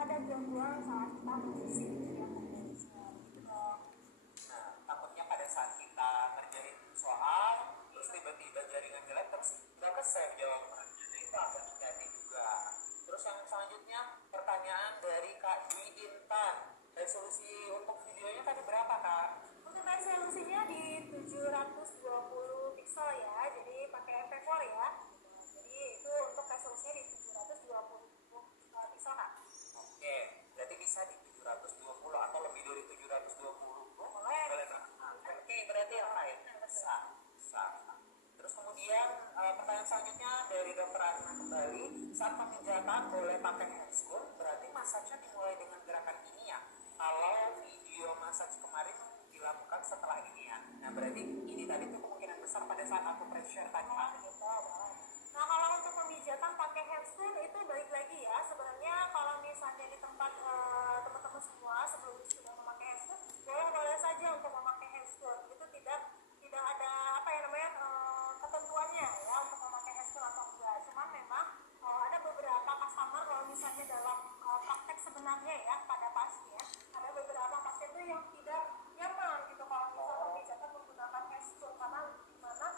ada gangguan saat kita mengisi ya. Nah, takutnya pada saat kita ngerjain soal, terus tiba-tiba jaringan jelek, terus nggak ke-save jawabannya. Nah, itu agak hati-hati juga. Terus yang selanjutnya, pertanyaan dari Kak Dwi Intan. Resolusi untuk videonya tadi berapa, Kak? Untuk resolusinya di 720 pixel ya, jadi pakai MP4 ya. Jadi itu untuk resolusinya di 720 pixel, Kak. Oke, berarti bisa di 720 atau lebih dari 720. Boleh. Kak? Oke, berarti ya, Kak, ya? Bisa. Terus kemudian pertanyaan selanjutnya dari Dr. Anna kembali, saat pemijatan boleh pakai handscoon, berarti massage-nya dimulai dengan gerakan ini ya. Kalau video massage kemarin dilakukan setelah ini ya. Nah, berarti ini tadi tuh kemungkinan besar pada saat aku pressure tadi, Pak. Gitu, boleh. Nah, kalau untuk pemijatan pakai handscoon itu balik lagi ya. Sebenarnya kalau misalnya di tempat teman-teman semua sebelum sudah memakai handscoon, boleh saja untuk memakai handscoon. Itu tidak ada apa ya namanya ketentuannya ya untuk memakai handscoon atau enggak. Cuman memang ada beberapa customer kalau misalnya dalam praktek sebenarnya ya pada pasien, ada beberapa pasien tuh yang tidak nyaman gitu kalau misalnya pemijatan menggunakan handscoon karena dimana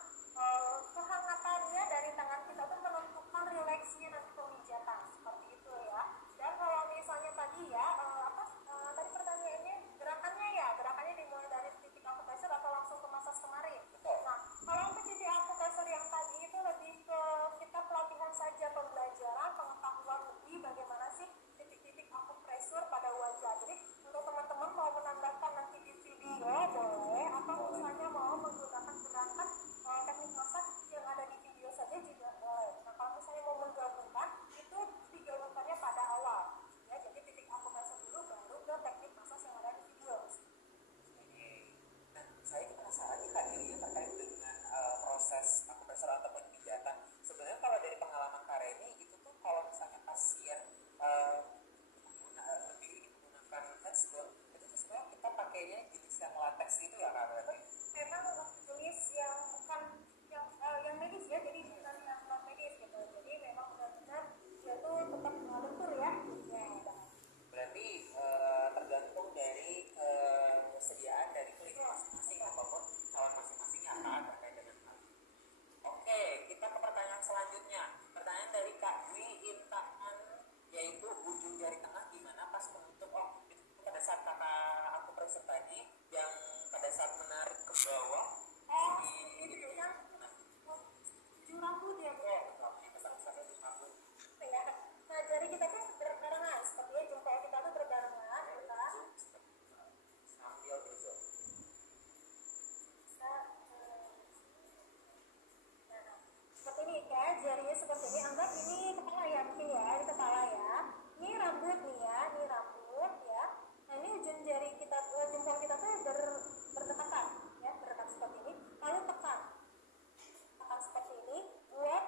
kehangatannya dari tangan kita tuh menentukan rileksnya nanti pemijatan seperti itu ya. Dan kalau misalnya tadi ya tadi pertanyaannya gerakannya dimulai dari titik akupressor atau langsung ke massage kemarin. Nah, kalau untuk titik akupressor yang tadi itu lebih ke kita pelatihan saja, pembelajaran, pengetahuan lebih bagaimana sih titik-titik akupressor pada wajah. Jadi untuk teman-teman mau menambahkan nanti di video boleh, atau misalnya mau menggunakan gerakan teknik massage yang ada di video saja juga boleh. Nah, kalau misalnya mau menggabungkan itu digabungkannya pada awal ya, jadi titik akupressor dulu baru ke teknik massage yang ada di video. Nah, saya penasaran nih Kak Delia terkait dengan proses akupressor atau pemijatan. Sebenarnya kalau dari pengalaman Kak Reni itu tuh kalau misalnya pasien lebih ingin menggunakan handscoon, itu tuh sebenarnya kita pakainya jenis yang latex gitu ya Kak berarti? Memang jenis yang bukan yang medis ya, jadi bukan yang non medis gitu. Jadi memang benar-benar dia tuh tetap lentur ya. Berarti tergantung dari kesediaan dari klinik masing-masing ataupun calon masing-masing ya Kak terkait dengan hal ini. Oke, kita ke pertanyaan selanjutnya. Pertanyaan dari Kak Dwi Intan, yaitu ujung jari tengah gimana pas menutup itu pada saat kakak aku pressure tadi yang pada saat menarik ke bawah Ini yang ujung rambut ya. sampai ujung rambut. Ya. Nah, jari kita tuh berbarengan, seperti ya jempol kita tuh berbarengan, kita sambil besok. Seperti ini ya, jarinya seperti ini. Anggap ini kepala ya, mungkin ya, ini kepala ya. Ini rambut nih ya, ini rambut ya. Nah, ini ujung jari kita, jempol kita tuh berdekatan ya, berdekat seperti ini. Lalu tekan seperti ini buat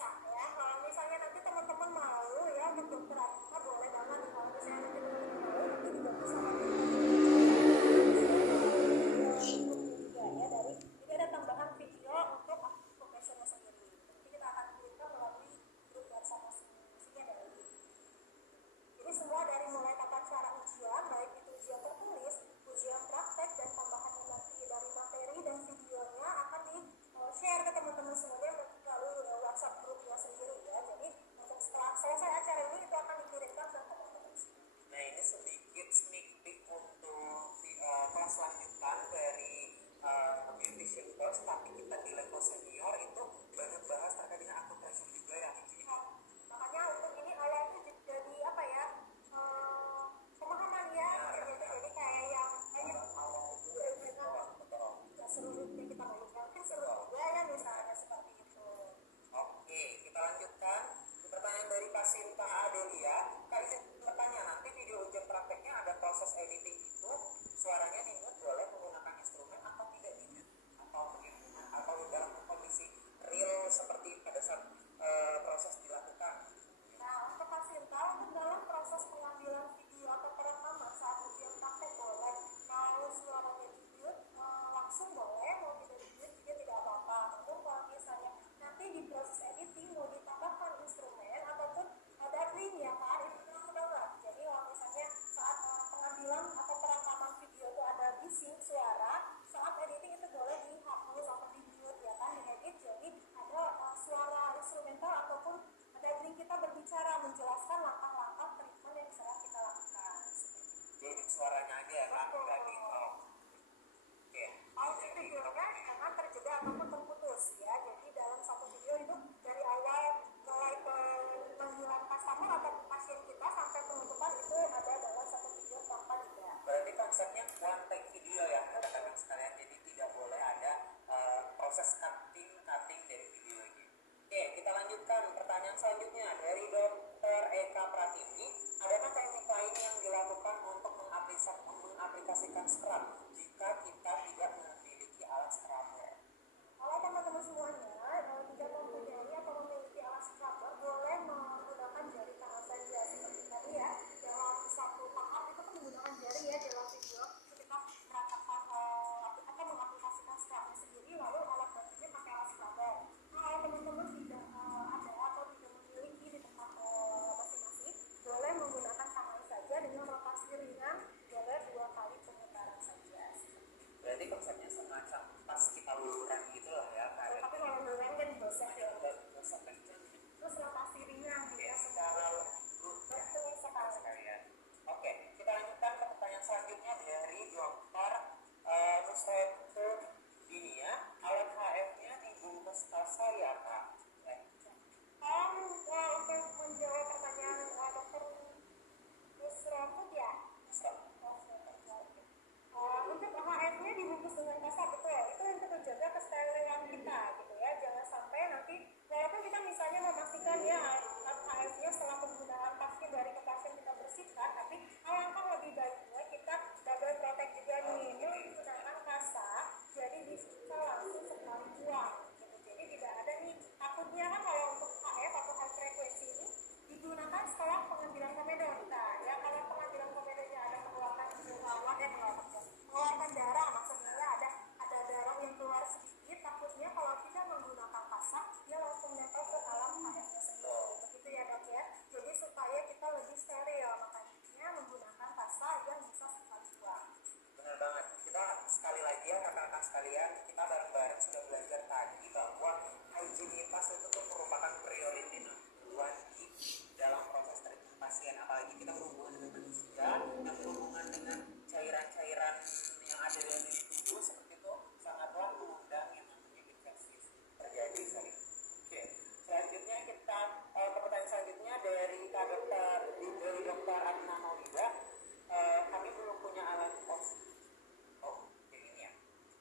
bisa ya. Kalau misalnya nanti teman-teman mau ya untuk dokter Atika boleh banget. Kalau misalnya nanti teman-teman mau itu juga bisa juga ya dari jadi ada tambahan video untuk application-nya sendiri. Nanti kita akan kirimkan melalui grup WhatsApp masing-masingnya dari. Jadi semua dari mulai tata cara ujian, baik itu ujian tertulis, ujian praktek, dan tambahannya nanti dari materi dan videonya akan di-share ke teman-teman semuanya melalui WhatsApp grupnya sendiri ya. Jadi untuk setelah selesai acara ini itu akan dikirimkan ke teman-teman semua. Nah, ini sedikit sneak peek untuk kelas lanjutan dari beautician course, tapi kita di level senior itu banyak bahas terkait dengan acupressure juga ya. Makanya untuk ini awalnya jadi apa ya, pemahaman ya, gitu. Jadi kayak yang seluruhnya kita menggunakan seluruhnya ya misalnya seperti itu. Oke, kita lanjutkan. Pertanyaan dari Kak Sinta Adelia. Kak izin bertanya, nanti video ujian prakteknya ada proses editing itu suaranya di-mute boleh menggunakan instrumen atau tidak di-mute? Atau bagaimana? Atau dalam kondisi real seperti pada saat proses dilakukan? Nah, untuk Kak Sinta, untuk dalam proses pengambilan video atau perekaman saat ujian praktek boleh. Mau suaranya di-mute langsung boleh, mau tidak di-mute juga tidak apa-apa. Namun kalau misalnya nanti di proses editing mau ditambahkan instrumen ataupun dubbing ya Kak, itu perlu banget. Jadi kalau misalnya saat pengambilan atau perekaman video itu ada bising suara, saat editing itu boleh dihapus atau di-mute ya kan, diedit jadi ada suara instrumental ataupun dubbing kita berbicara menjelaskan langkah-langkah treatment yang sedang kita lakukan. Jadi suaranya aja ya Kak, dubbing. Oke. Videonya jangan terjeda ataupun terputus ya. Jadi dalam satu video itu dari awal mulai pemanggilan customer atau pasien kita sampai penutupan itu ada dalam satu video tanpa jeda. Berarti konsepnya one take video ya rekan-rekan sekalian, jadi tidak boleh ada proses cutting dari video ini. Oke, kita lanjutkan pertanyaan selanjutnya dari Dr. Eka Pratiwi. Adakah teknik lain yang dilakukan untuk mengaplikasikan scrub jika kita tidak memiliki alat scrubber? Kalau teman-teman semuanya tidak mempunyai atau memiliki alat scrubber, boleh menggunakan jari tangan saja seperti tadi ya. Dalam satu tahap itu kan menggunakan jari ya dalam video ketika merasakan atau mengaplikasikan scrubnya sendiri, lalu alat bantunya pakai alat scrubber. Nah, kalau teman-teman tidak ada atau tidak memiliki di tempat masing-masing, boleh menggunakan tangan saja dengan rotasi ringan, boleh 2 kali pemutaran saja. Berarti konsepnya semacam pas kita luluran gitu lah ya. Tapi kalau luluran kan gosok ya. Gosok kencang. Terus rotasi ringan Ya, secara betul sekalian. Oke, kita lanjutkan ke pertanyaan selanjutnya dari Dr. Nusretu Dinia. Alat HF-nya dibungkus kasa ya Kak? Untuk menjawab pertanyaan Dr. Nusretu ya. Untuk HF-nya dibungkus dengan kasa, betul. Itu untuk menjaga kesterilian kita gitu ya. Jangan sampai nanti walaupun kita misalnya memastikan ya HF-nya setelah penggunaan pasien dari ke pasien kita bersihkan, tapi alangkah lebih baiknya kita double protect juga nih menggunakan kasa, jadi bisa langsung sekali buang gitu. Jadi tidak ada nih takutnya kan kalau untuk HF atau high frequency ini digunakan setelah pengambilan komedon. Nah ya kalau pengambilan komedonnya ada mengeluarkan mengeluarkan darah, maksudnya ada darah yang keluar sedikit, takutnya kalau kita menggunakan kasa dia langsung nempel ke dalam HF-nya sendiri. Begitu ya Dok ya. Jadi supaya kita lebih steril, makanya menggunakan kasa yang bisa sekali buang. Benar banget. Kita sekali lagi ya rekan-rekan sekalian, kita bareng-bareng sudah belajar tadi bahwa higienitas itu tuh merupakan priority wajib dalam proses treatment pasien. Apalagi kita berhubungan dengan manusia yang berhubungan dengan cairan-cairan yang ada dalam tubuh seperti itu sangatlah mengundang yang namanya infeksi terjadi sekali. Oke, selanjutnya kita ke pertanyaan selanjutnya dari Dr. Adna Maulida. Kami belum punya alat ini ya.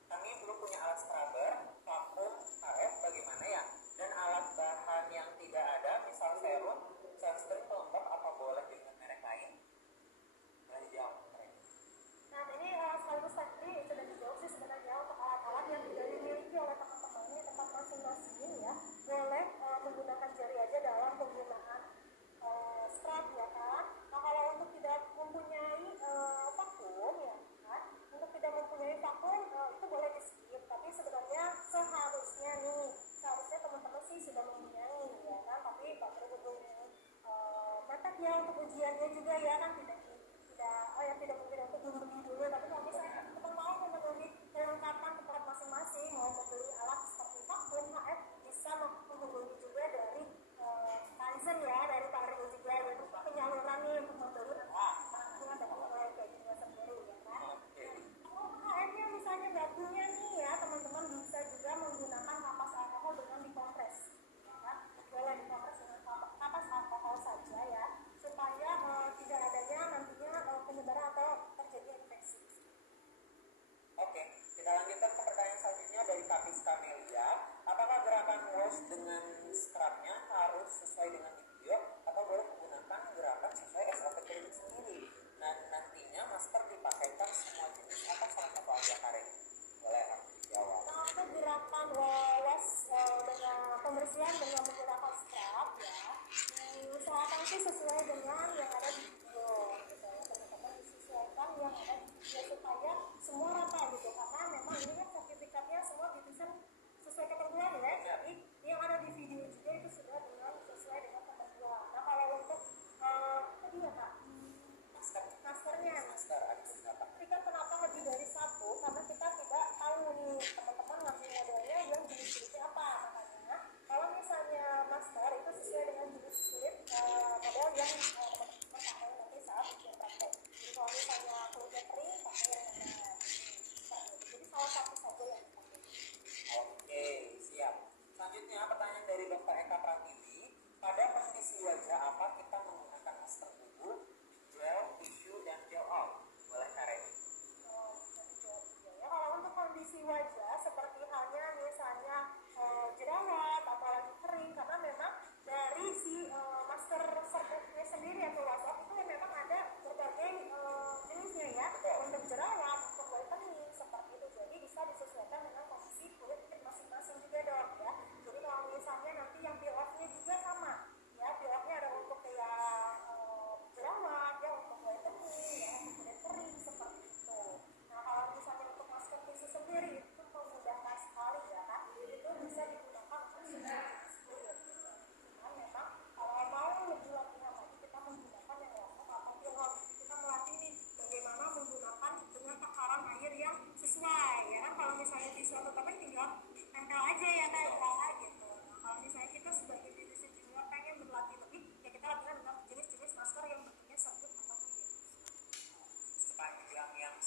Kami belum punya alat scrubber, vakum, HF bagaimana ya? Dan alat bahan yang tidak ada, misal serum, sunscreen, pelembab, apa boleh dengan merek lain?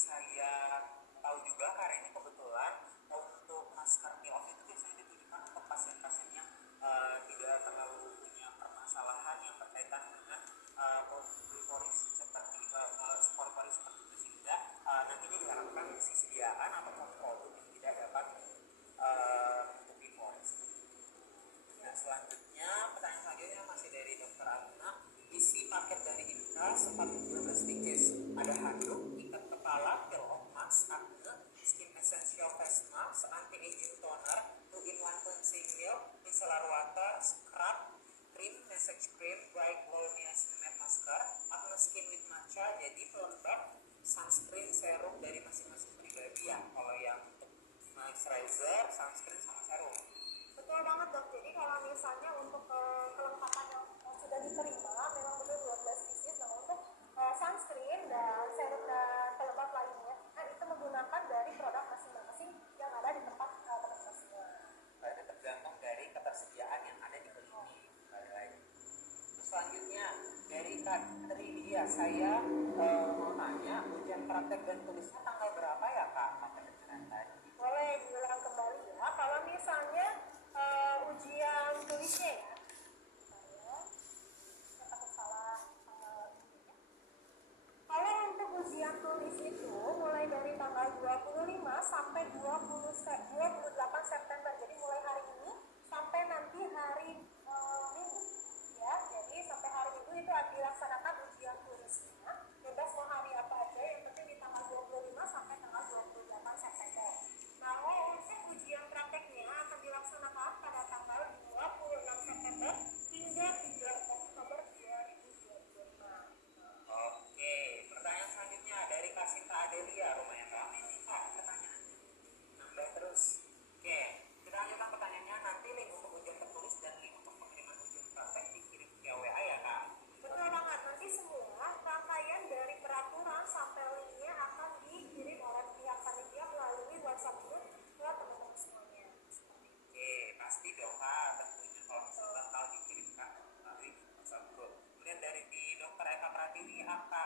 saya tahu juga hari ini kebetulan untuk masker peel-off itu biasanya ditujukan untuk pasien-pasien yang tidak terlalu punya permasalahan yang berkaitan dengan pori-pori seperti pori-pori seperti itu, sehingga nantinya diharapkan sediaan atau produk yang tidak dapat menutupi pori. Dan selanjutnya, pertanyaan selanjutnya masih dari Dr. Agna. Isi paket dari Ika 12 pieces. Ada handuk, ikat kepala, peel-off mask, acne, skin essential face mask, anti-aging toner, 2-in-1 cleansing milk, micellar water, scrub, cream, massage cream, dry glow niacinamide masker, acne skin with matcha, jadi pelembab, sunscreen, serum dari masing-masing pribadi ya. Kalau yang untuk moisturizer, sunscreen sama serum. Betul banget dok. Jadi kalau misalnya untuk kelengkapan yang sudah diterima memang betul 12 pieces. Nah untuk sunscreen dan serum dan pelembab lainnya, nah itu menggunakan dari produk masing-masing yang ada di tempat teman-teman semua. Berarti tergantung dari ketersediaan yang ada di klinik. Terus selanjutnya dari Kak Tridia, saya mau tanya ujian praktek dan tulisnya tanggal berapa ya Kak? Boleh diulang kembali ya. Kalau misalnya ujian tulisnya ya, saya takut salah ininya. Kalau untuk ujian tulis itu mulai dari tanggal 25 sampai 28 September. Jadi mulai hari ini sampai nanti hari Minggu ya. Jadi sampai hari Minggu itu dilaksanakan ujian tulisnya. Bebas mau hari apa aja, yang penting di tanggal 25 sampai tanggal 28 September. Nah, untuk ujian prakteknya akan dilaksanakan pada tanggal 26 September hingga 3 Oktober 2025. Oke, pertanyaan selanjutnya dari Kasinta Adelia. Lumayan ramai nih Kak pertanyaannya. Nambah terus. Oke, kita lanjutkan pertanyaannya. Nanti link untuk ujian tertulis dan link untuk pengiriman ujian praktek dikirim via WA ya Kak. Betul banget. Nanti semua rangkaian dari peraturan sampai linknya akan dikirim oleh pihak panitia melalui WhatsApp group ke teman-teman semuanya. Oke, pasti dong Kak. Tentunya kalau misalnya bakal dikirimkan melalui WhatsApp group. Kemudian dari di Dr. Eka Pratiwi, apa